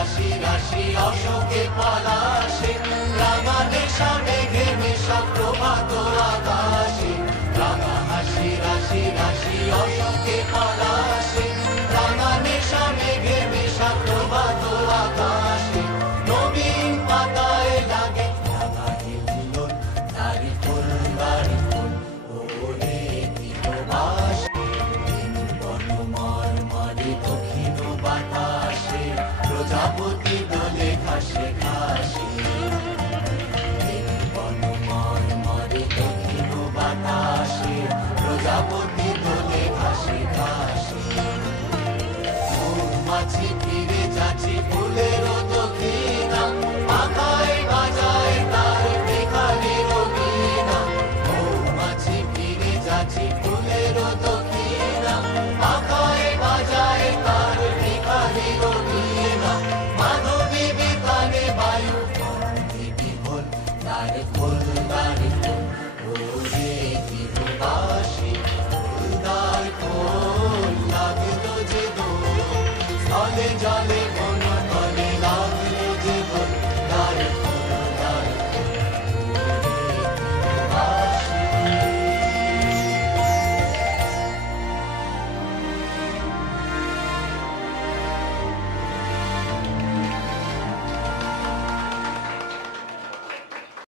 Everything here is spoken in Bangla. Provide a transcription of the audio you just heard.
রাশি রাশি অশোকে পলাশে, রাঙা নেশা মেঘে মেশা প্রভাত আকাশে। রাঙা হাসি রাশি রাশি অশোকে পলাশে, রাঙা নেশা মেঘে মেশা প্রভাত আকাশে। নবীন পাতায় লাগে রাঙা হিল্লোল, দাড়ি ফুল দাড়ি ফুল ওরে দিগবাস। বনমর মারি দক্ষিণ বাতাসে, প্রজাপতি